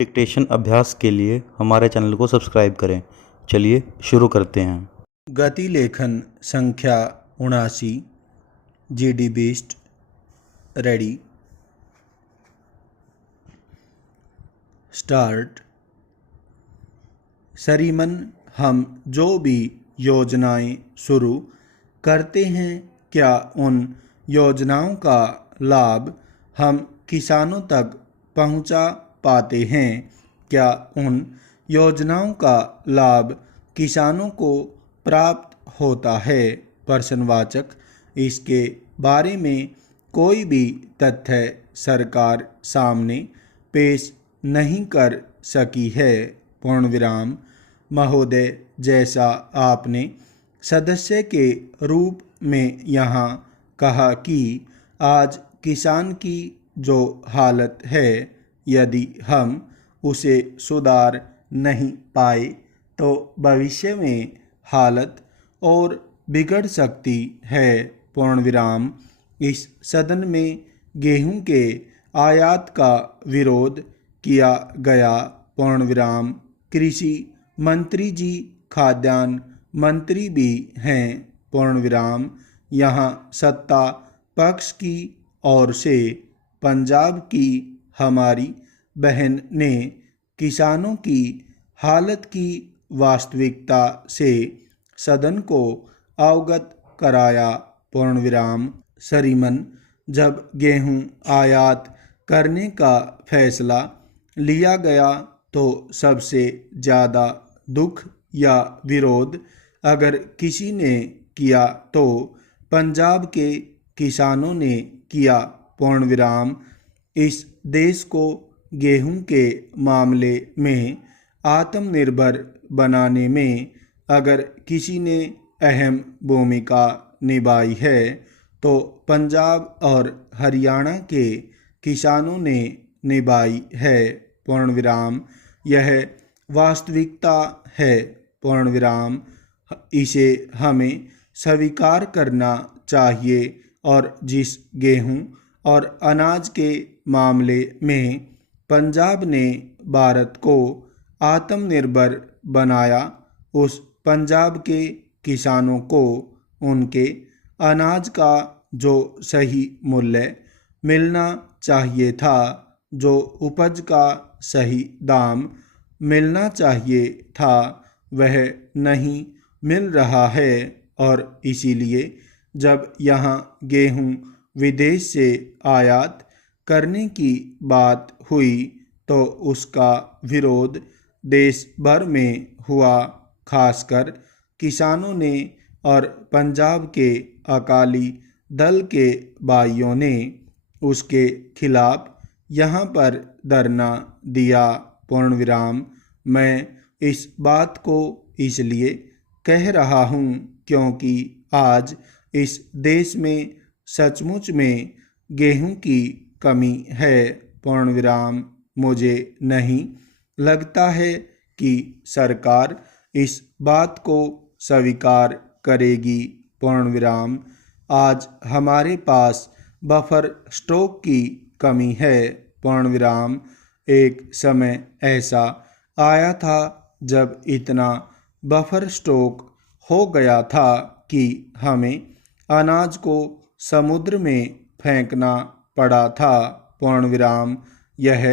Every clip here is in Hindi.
डिक्टेशन अभ्यास के लिए हमारे चैनल को सब्सक्राइब करें। चलिए शुरू करते हैं। गति लेखन संख्या 79 GD बेस्ड रेडी स्टार्ट। सरीमन, हम जो भी योजनाएं शुरू करते हैं, क्या उन योजनाओं का लाभ हम किसानों तक पहुंचा पाते हैं? क्या उन योजनाओं का लाभ किसानों को प्राप्त होता है? प्रश्नवाचक। इसके बारे में कोई भी तथ्य सरकार सामने पेश नहीं कर सकी है। पूर्ण विराम। महोदय, जैसा आपने सदस्य के रूप में यहाँ कहा कि आज किसान की जो हालत है, यदि हम उसे सुधार नहीं पाए तो भविष्य में हालत और बिगड़ सकती है। पूर्ण विराम। इस सदन में गेहूं के आयात का विरोध किया गया। पूर्ण विराम। कृषि मंत्री जी खाद्यान्न मंत्री भी हैं। पूर्ण विराम। यहाँ सत्ता पक्ष की ओर से पंजाब की हमारी बहन ने किसानों की हालत की वास्तविकता से सदन को अवगत कराया। पूर्ण विराम। सरीमन, जब गेहूं आयात करने का फैसला लिया गया तो सबसे ज़्यादा दुख या विरोध अगर किसी ने किया तो पंजाब के किसानों ने किया। पूर्ण विराम। इस देश को गेहूं के मामले में आत्मनिर्भर बनाने में अगर किसी ने अहम भूमिका निभाई है तो पंजाब और हरियाणा के किसानों ने निभाई है। पूर्ण विराम। यह वास्तविकता है। पूर्ण विराम। इसे हमें स्वीकार करना चाहिए और जिस गेहूं और अनाज के मामले में पंजाब ने भारत को आत्मनिर्भर बनाया, उस पंजाब के किसानों को उनके अनाज का जो सही मूल्य मिलना चाहिए था, जो उपज का सही दाम मिलना चाहिए था, वह नहीं मिल रहा है। और इसीलिए जब यहाँ गेहूं विदेश से आयात करने की बात हुई तो उसका विरोध देश भर में हुआ। खासकर किसानों ने और पंजाब के अकाली दल के भाइयों ने उसके खिलाफ यहाँ पर धरना दिया। पूर्ण विराम। मैं इस बात को इसलिए कह रहा हूँ क्योंकि आज इस देश में सचमुच में गेहूं की कमी है। पूर्ण विराम। मुझे नहीं लगता है कि सरकार इस बात को स्वीकार करेगी। पूर्ण विराम। आज हमारे पास बफर स्टॉक की कमी है। पूर्ण विराम। एक समय ऐसा आया था जब इतना बफर स्टॉक हो गया था कि हमें अनाज को समुद्र में फेंकना पड़ा था। पूर्ण विराम। यह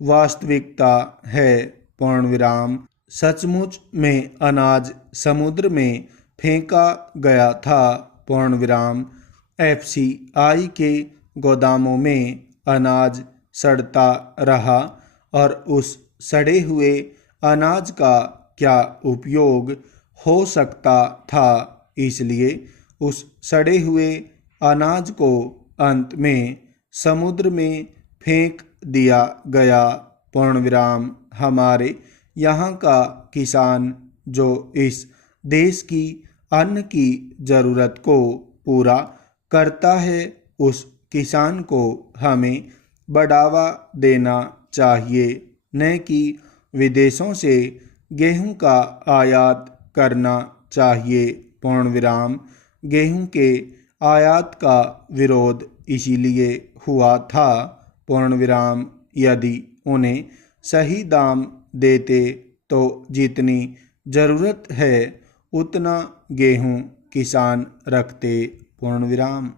वास्तविकता है। पूर्ण विराम। सचमुच में अनाज समुद्र में फेंका गया था। पूर्ण विराम। FCI के गोदामों में अनाज सड़ता रहा और उस सड़े हुए अनाज का क्या उपयोग हो सकता था, इसलिए उस सड़े हुए अनाज को अंत में समुद्र में फेंक दिया गया। पूर्ण विराम। हमारे यहाँ का किसान जो इस देश की अन्न की ज़रूरत को पूरा करता है, उस किसान को हमें बढ़ावा देना चाहिए, न कि विदेशों से गेहूं का आयात करना चाहिए। पूर्ण विराम। गेहूं के आयात का विरोध इसीलिए हुआ था। पूर्ण विराम। यदि उन्हें सही दाम देते तो जितनी ज़रूरत है उतना गेहूँ किसान रखते। पूर्ण विराम।